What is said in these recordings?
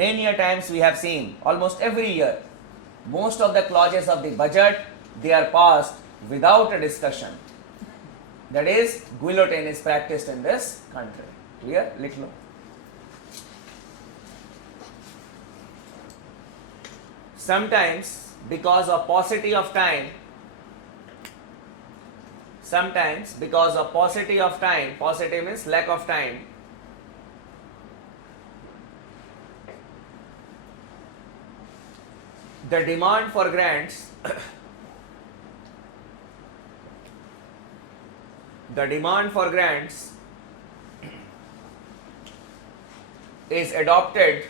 Many a times we have seen, almost every year, most of the clauses of the budget, they are passed without a discussion. That is, guillotine is practiced in this country. Clear? Likh lo. Sometimes, because of paucity of time, paucity means lack of time, the demand for grants is adopted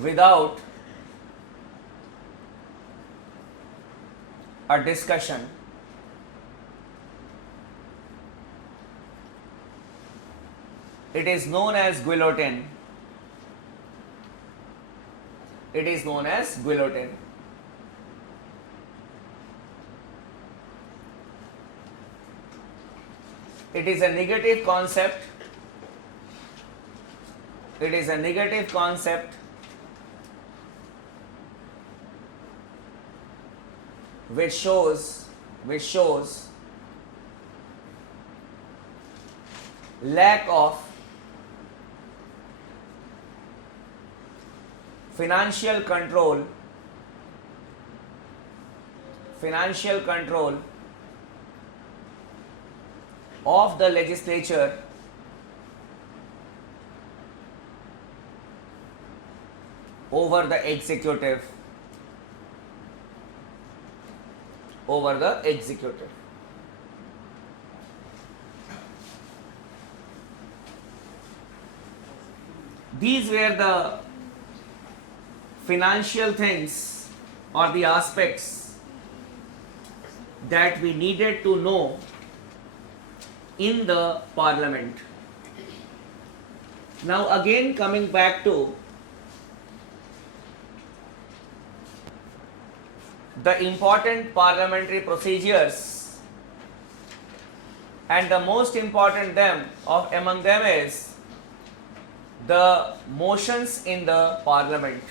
without a discussion. It is known as guillotine. It is known as guillotine. It is a negative concept. It is a negative concept which shows lack of financial control of the legislature over the executive. These were the financial things or the aspects that we needed to know in the parliament. Now again coming back to the important parliamentary procedures, and the most important among them is the motions in the parliament.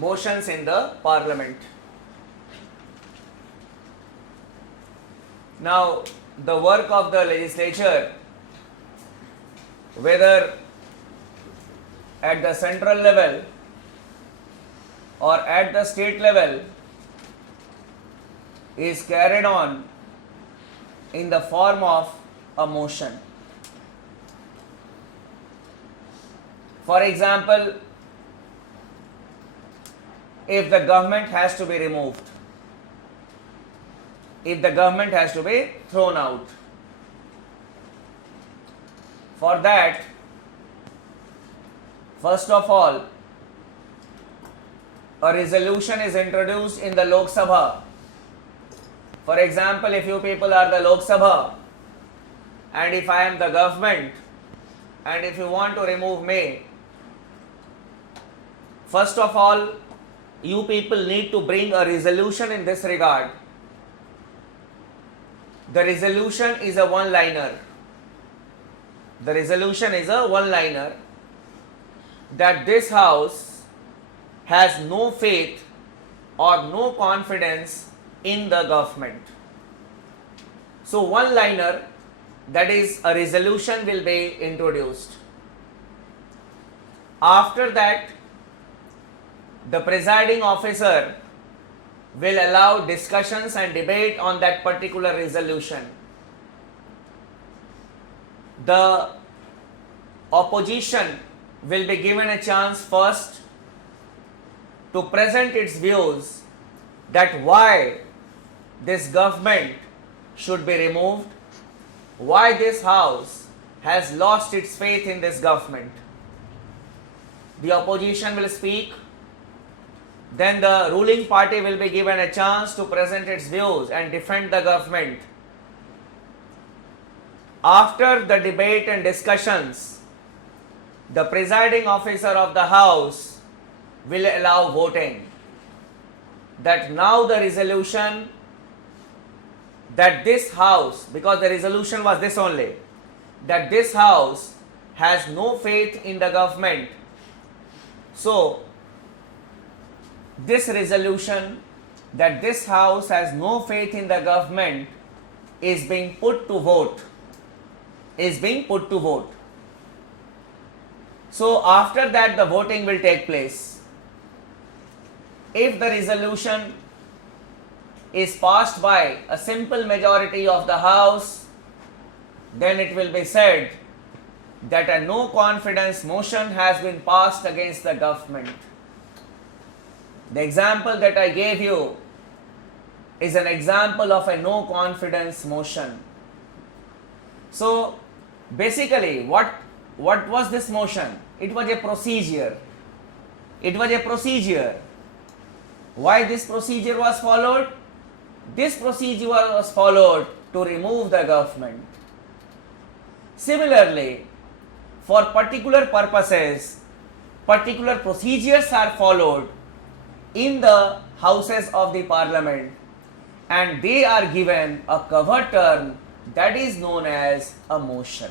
Motions in the parliament. Now, the work of the legislature, whether at the central level or at the state level, is carried on in the form of a motion. For example, if the government has to be removed, if the government has to be thrown out, for that, first of all, a resolution is introduced in the Lok Sabha. For example, if you people are the Lok Sabha and if I am the government and if you want to remove me, first of all, you people need to bring a resolution in this regard. The resolution is a one-liner. That this house has no faith or no confidence in the government. So one-liner, that is a resolution, will be introduced. After that, the presiding officer will allow discussions and debate on that particular resolution. The opposition will be given a chance first to present its views that why this government should be removed, why this house has lost its faith in this government. The opposition will speak. Then the ruling party will be given a chance to present its views and defend the government. After the debate and discussions, the presiding officer of the House will allow voting that now the resolution that this House, because the resolution was this only, that this House has no faith in the government. So, this resolution that this House has no faith in the government is being put to vote. So, after that the voting will take place. If the resolution is passed by a simple majority of the House, then it will be said that a no confidence motion has been passed against the government. The example that I gave you is an example of a no confidence motion. So basically what was this motion? It was a procedure. Why this procedure was followed? This procedure was followed to remove the government. Similarly, for particular purposes, particular procedures are followed in the houses of the parliament, and they are given a cover term that is known as a motion.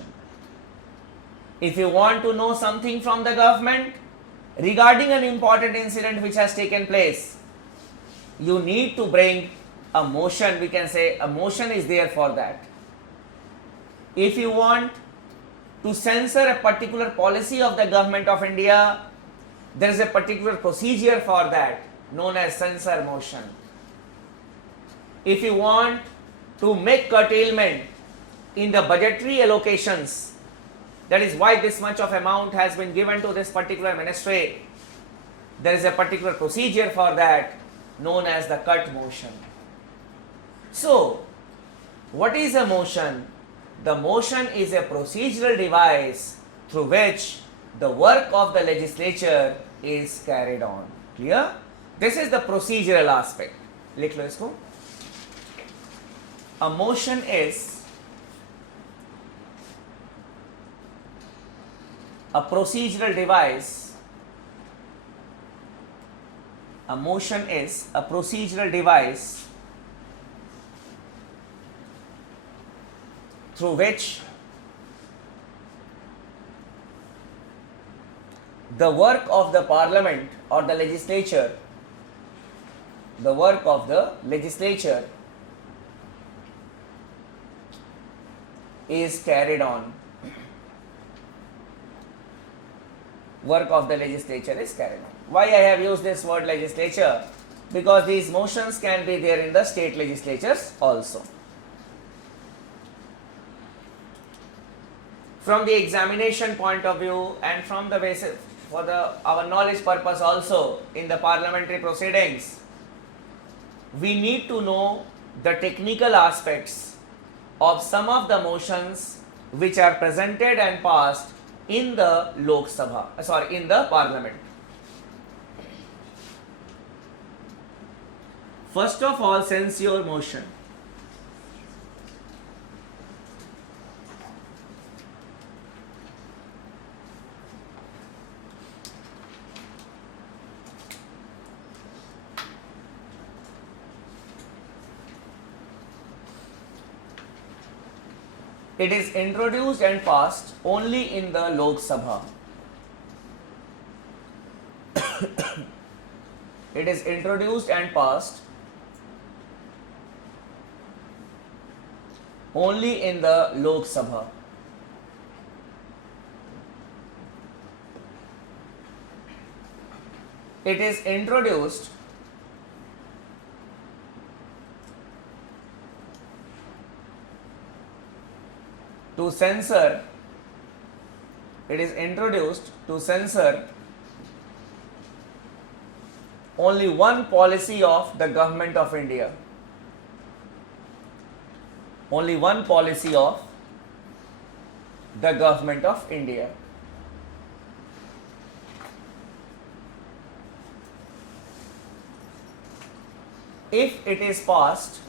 If you want to know something from the government regarding an important incident which has taken place, you need to bring a motion. We can say a motion is there for that. If you want to censor a particular policy of the government of India, there is a particular procedure for that known as censor motion. If you want to make curtailment in the budgetary allocations, that is why this much of amount has been given to this particular ministry, there is a particular procedure for that known as the cut motion. So, what is a motion? The motion is a procedural device through which the work of the legislature is carried on. Clear? This is the procedural aspect. लिख लो इसको. A motion is a procedural device. A motion is a procedural device through which the work of the parliament or the legislature, is carried on. Work of the legislature is carried on. Why I have used this word legislature? Because these motions can be there in the state legislatures also. From the examination point of view and from the basis for our knowledge purpose also in the parliamentary proceedings, we need to know the technical aspects of some of the motions which are presented and passed in the in the parliament. First of all, censure motion. It is introduced and passed only in the Lok Sabha. It is introduced and passed only in the Lok Sabha. It is introduced to censor, only one policy of the government of India. Only one policy of the government of India. If it is passed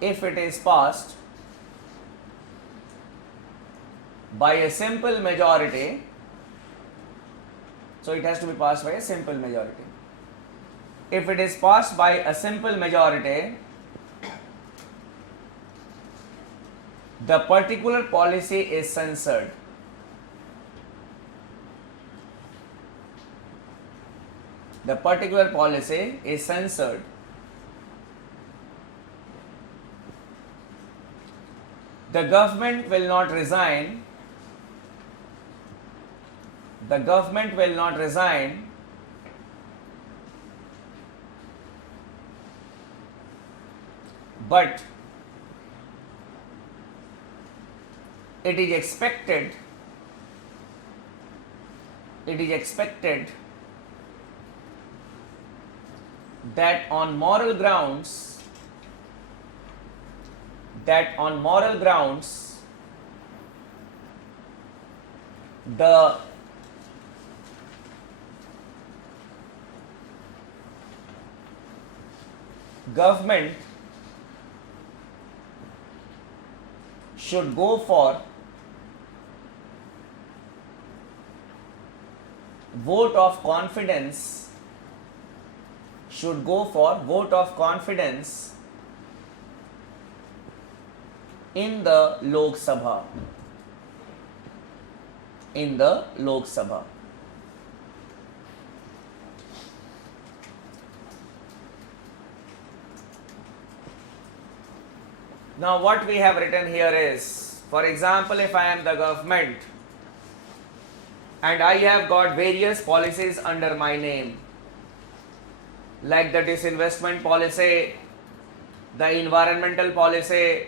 if it is passed by a simple majority, so it has to be passed by a simple majority. If it is passed by a simple majority, the particular policy is censored. The particular policy is censored. The government will not resign. The government will not resign but it is expected that on moral grounds the government should go for vote of confidence in the Lok Sabha. Now what we have written here is, for example, if I am the government and I have got various policies under my name, like the disinvestment policy, the environmental policy,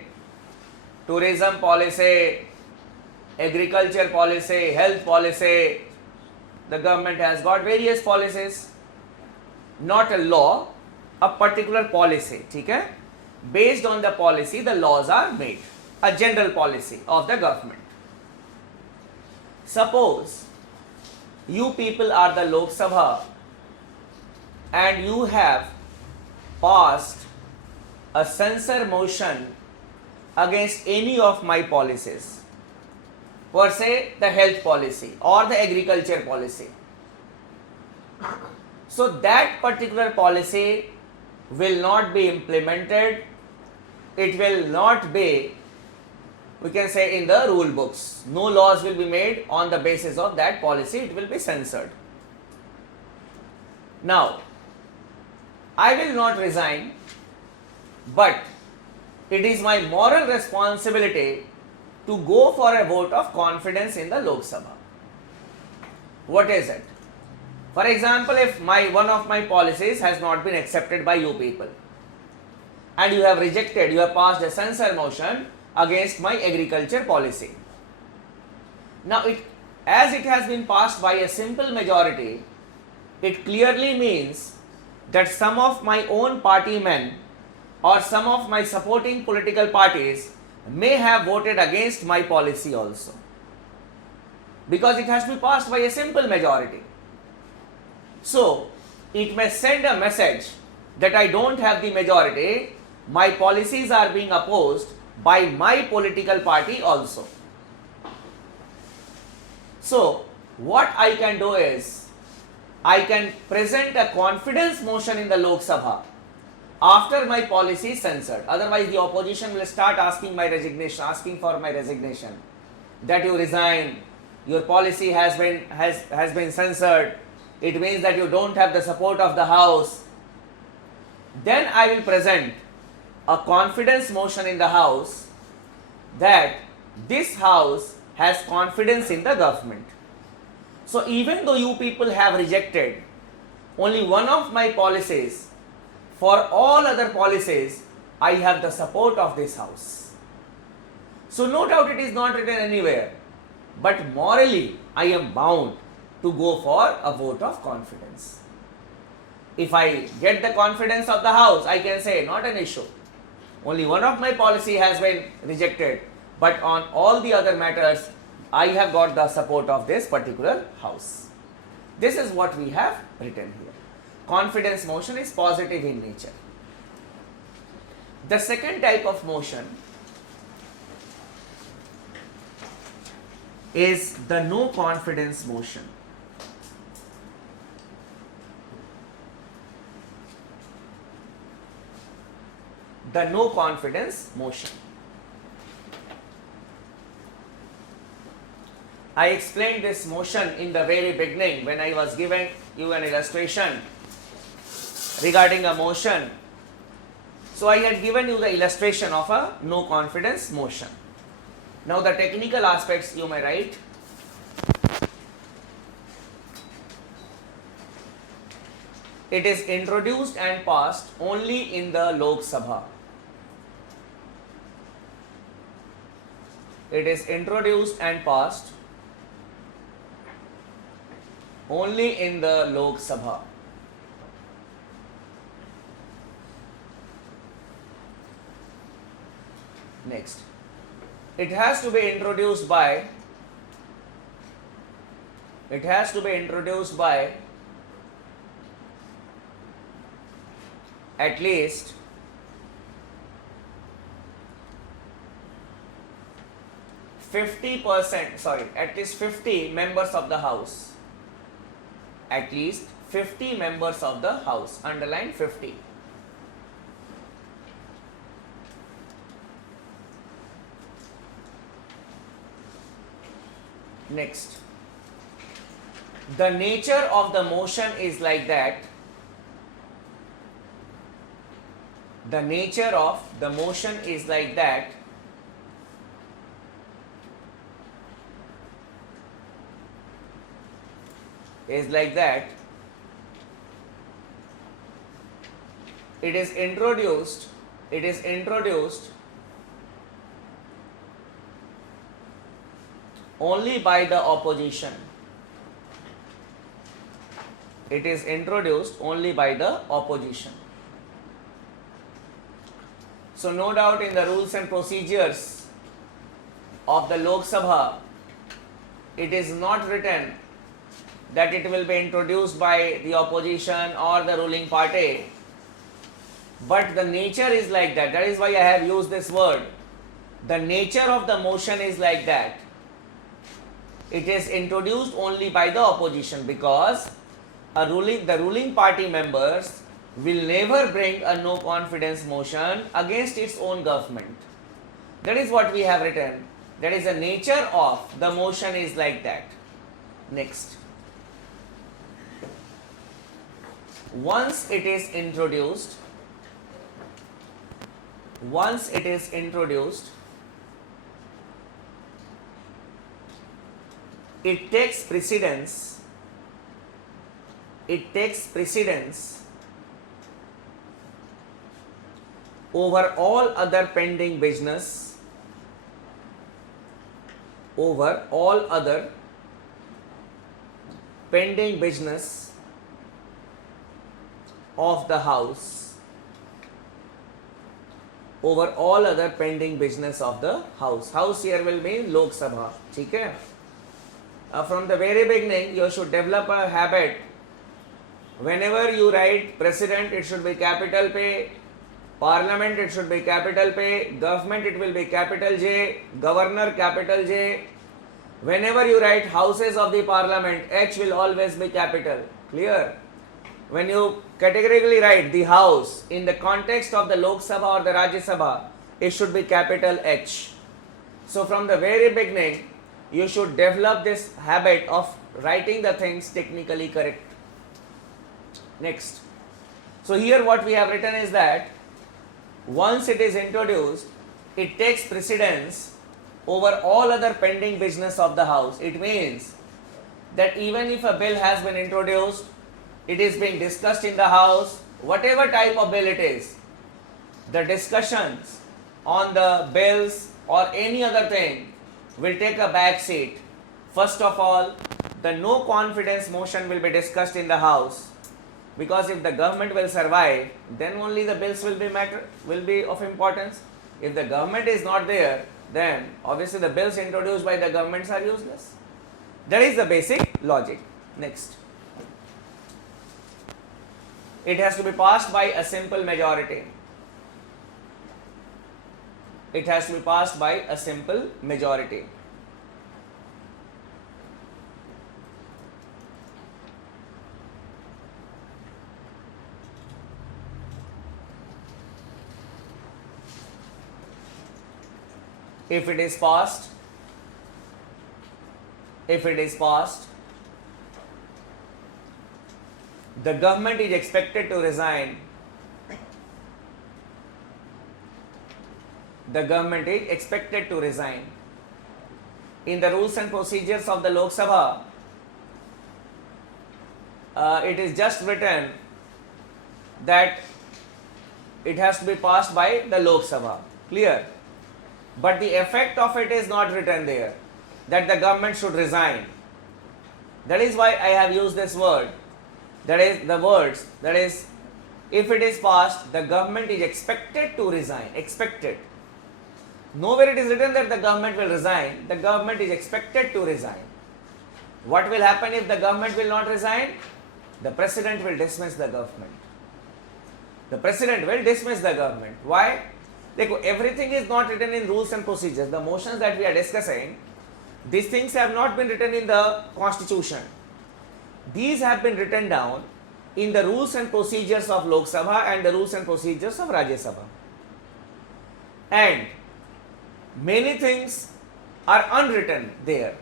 tourism policy, agriculture policy, health policy. The government has got various policies, not a law, a particular policy. ठीक है? Based on the policy, the laws are made, a general policy of the government. Suppose you people are the Lok Sabha and you have passed a censor motion against any of my policies, per se the health policy or the agriculture policy. So that particular policy will not be implemented, it will not be, we can say, in the rule books. No laws will be made on the basis of that policy, it will be censored. Now, I will not resign, but it is my moral responsibility to go for a vote of confidence in the Lok Sabha. What is it? For example, if one of my policies has not been accepted by you people and you have rejected, you have passed a censor motion against my agriculture policy. Now, as it has been passed by a simple majority, it clearly means that some of my own party men or some of my supporting political parties may have voted against my policy also, because it has to be passed by a simple majority. So, it may send a message that I don't have the majority, my policies are being opposed by my political party also. So, what I can do is, I can present a confidence motion in the Lok Sabha after my policy is censored. Otherwise, the opposition will start asking for my resignation, that you resign, your policy has been censored, it means that you don't have the support of the House. Then I will present a confidence motion in the House that this House has confidence in the government. So even though you people have rejected only one of my policies, for all other policies, I have the support of this House. So no doubt it is not written anywhere, but morally I am bound to go for a vote of confidence. If I get the confidence of the House, I can say not an issue. Only one of my policy has been rejected, but on all the other matters, I have got the support of this particular House. This is what we have written here. Confidence motion is positive in nature. The second type of motion is the no confidence motion. The no confidence motion. I explained this motion in the very beginning when I was giving you an illustration regarding a motion. So I had given you the illustration of a no confidence motion. Now the technical aspects you may write. It is introduced and passed only in the Lok Sabha. It is introduced and passed only in the Lok Sabha. Next, it has to be introduced by at least 50 members of the House. At least 50 members of the House. Underline 50. Next, the nature of the motion is like that. The nature of the motion is like that. It is introduced only by the opposition. It is introduced only by the opposition. So no doubt in the rules and procedures of the Lok Sabha, it is not written that it will be introduced by the opposition or the ruling party, but the nature is like that. That is why I have used this word. The nature of the motion is like that. It is introduced only by the opposition, because the ruling party members will never bring a no confidence motion against its own government. That is what we have written. That is the nature of the motion is like that. Next, once it is introduced, it takes precedence over all other pending business, of the House, over all other pending business of the House. House here will mean Lok Sabha. ठीक है? From the very beginning, you should develop a habit. Whenever you write President, it should be capital P. Parliament, it should be capital P. Government, it will be capital J. Governor, capital J. Whenever you write Houses of the Parliament, H will always be capital. Clear? When you categorically write the House in the context of the Lok Sabha or the Rajya Sabha, it should be capital H. So from the very beginning, you should develop this habit of writing the things technically correct. Next. So here what we have written is that once it is introduced, it takes precedence over all other pending business of the House. It means that even if a bill has been introduced, it is being discussed in the House, whatever type of bill it is, the discussions on the bills or any other thing will take a back seat. First of all, the no confidence motion will be discussed in the House, because if the government will survive, then only the bills will be of importance. If the government is not there, then obviously the bills introduced by the governments are useless. That is the basic logic. Next, it has to be passed by a simple majority. it has to be passed by a simple majority. If it is passed, the government is expected to resign. The government is expected to resign. In the rules and procedures of the Lok Sabha, it is just written that it has to be passed by the Lok Sabha. Clear? But the effect of it is not written there, that the government should resign. That is why I have used this word. That is the words, that is, if it is passed, the government is expected to resign. Expected. Nowhere it is written that the government will resign. The government is expected to resign. What will happen if the government will not resign? The president will dismiss the government. The president will dismiss the government. Why? Everything is not written in rules and procedures. The motions that we are discussing, these things have not been written in the constitution. These have been written down in the rules and procedures of Lok Sabha and the rules and procedures of Rajya Sabha. And many things are unwritten there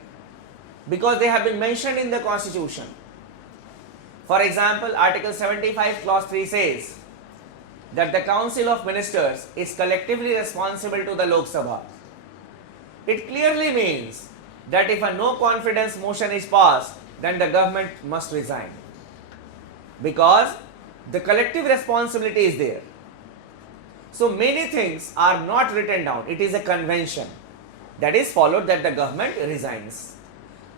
because they have been mentioned in the constitution. For example, Article 75 Clause 3 says that the Council of Ministers is collectively responsible to the Lok Sabha. It clearly means that if a no confidence motion is passed, then the government must resign, because the collective responsibility is there. So many things are not written down. It is a convention that is followed, that the government resigns.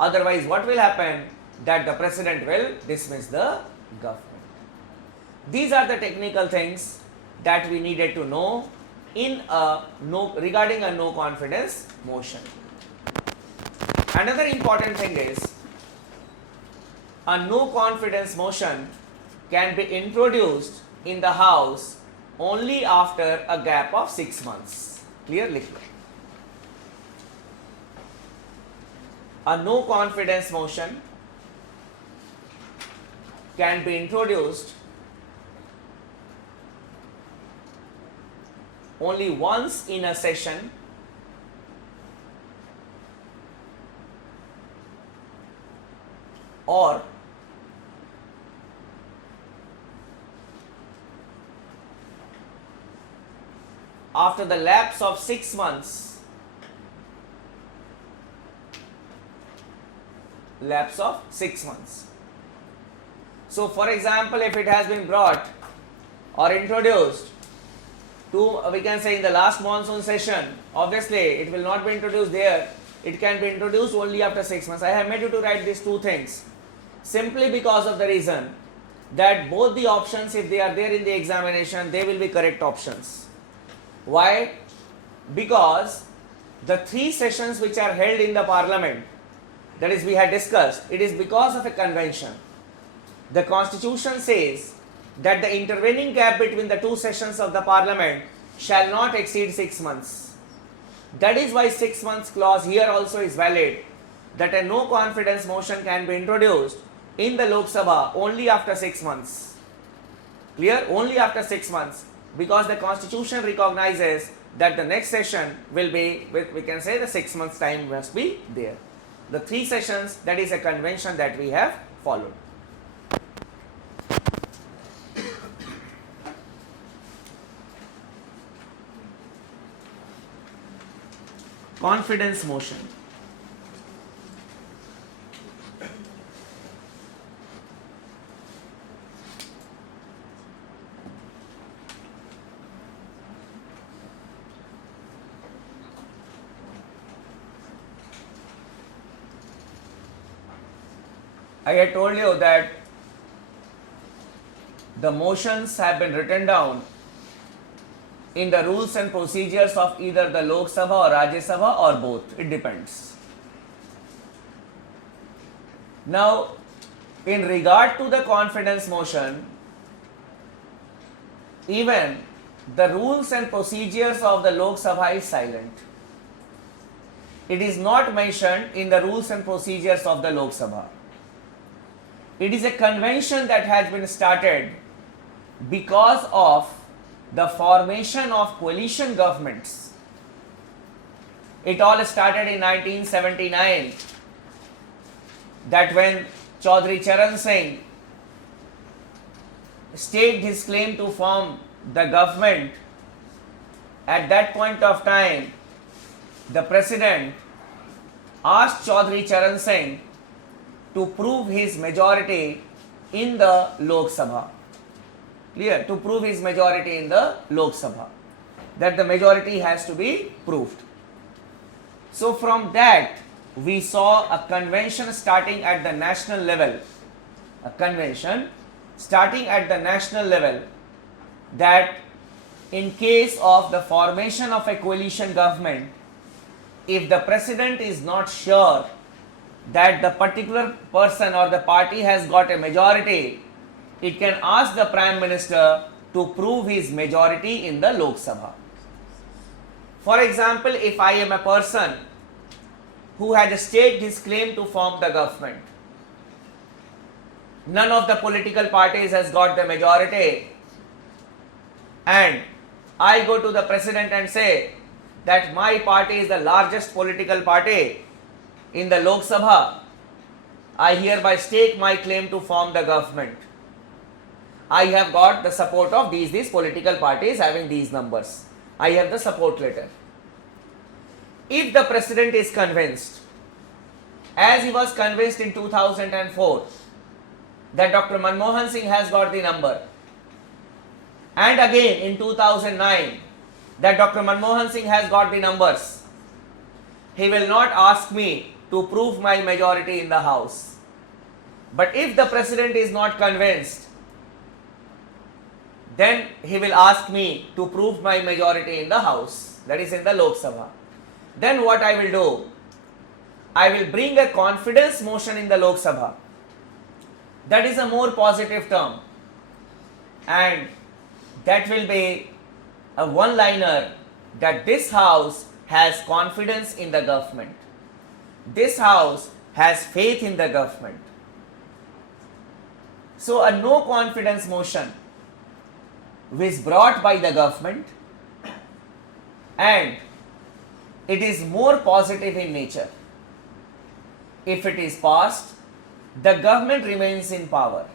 Otherwise, what will happen? That the president will dismiss the government. These are the technical things that we needed to know in regarding a no confidence motion. Another important thing is, a no confidence motion can be introduced in the House only after a gap of 6 months. Clearly, a no confidence motion can be introduced only once in a session or after the lapse of 6 months. Lapse of 6 months. So, for example, if it has been brought or introduced to, we can say, in the last monsoon session, obviously it will not be introduced there. It can be introduced only after 6 months. I have made you to write these two things simply because of the reason that both the options, if they are there in the examination, they will be correct options. Why? Because the 3 sessions which are held in the parliament, that is, we had discussed, it is because of a convention. The constitution says that the intervening gap between the 2 sessions of the parliament shall not exceed 6 months. That is why 6 months clause here also is valid, that a no confidence motion can be introduced in the Lok Sabha only after 6 months. Clear? Only after 6 months, because the constitution recognizes that the next session will be, we can say, the 6 months time must be there. The 3 sessions, that is a convention that we have followed. Confidence motion. I had told you that the motions have been written down in the rules and procedures of either the Lok Sabha or Rajya Sabha or both. It depends. Now, in regard to the confidence motion, even the rules and procedures of the Lok Sabha is silent. It is not mentioned in the rules and procedures of the Lok Sabha. It is a convention that has been started because of the formation of coalition governments. It all started in 1979, that when Chaudhry Charan Singh staked his claim to form the government. At that point of time, the president asked Chaudhry Charan Singh to prove his majority in the Lok Sabha. Clear? To prove his majority in the Lok Sabha. That the majority has to be proved. So from that, we saw a convention starting at the national level. A convention starting at the national level, that in case of the formation of a coalition government, if the president is not sure that the particular person or the party has got a majority, it can ask the Prime Minister to prove his majority in the Lok Sabha. For example, if I am a person who had staked his claim to form the government, none of the political parties has got the majority, and I go to the president and say that my party is the largest political party in the Lok Sabha, I hereby stake my claim to form the government. I have got the support of these political parties having these numbers. I have the support letter. If the president is convinced, as he was convinced in 2004, that Dr. Manmohan Singh has got the number, and again in 2009 that Dr. Manmohan Singh has got the numbers, he will not ask me to prove my majority in the House. But if the president is not convinced, then he will ask me to prove my majority in the House, that is in the Lok Sabha. Then what I will do? I will bring a confidence motion in the Lok Sabha. That is a more positive term, and that will be a one-liner that this House has confidence in the government. This House has faith in the government. So a no confidence motion is brought by the government, and it is more positive in nature. If it is passed, the government remains in power.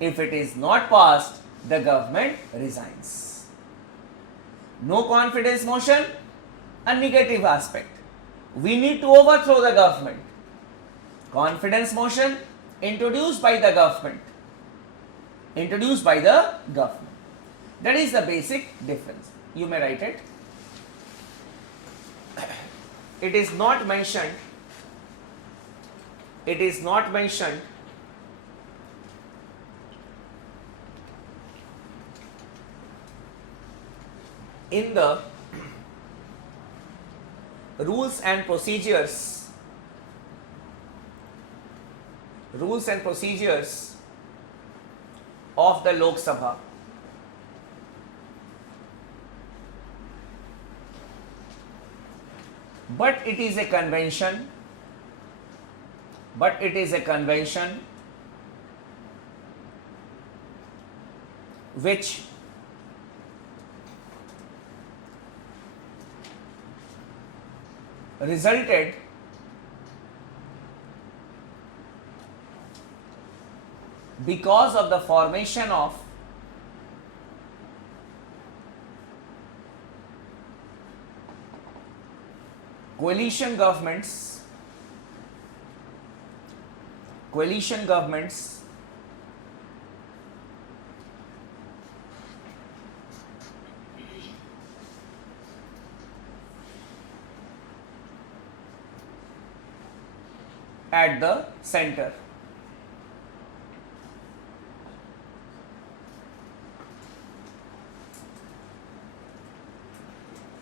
If it is not passed, the government resigns. No confidence motion, a negative aspect. We need to overthrow the government. Confidence motion, introduced by the government. Introduced by the government. That is the basic difference. You may write it. It is not mentioned. It is not mentioned in the rules and procedures of the Lok Sabha. But it is a convention. Which resulted because of the formation of coalition governments at the center.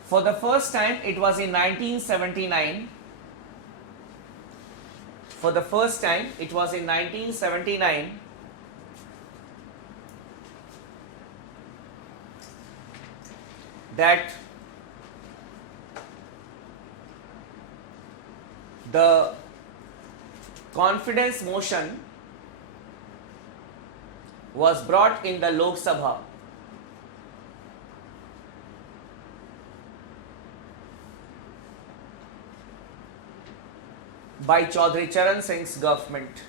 For the first time, it was in 1979. For the first time, it was in 1979 that the confidence motion was brought in the Lok Sabha by Chaudhry Charan Singh's government.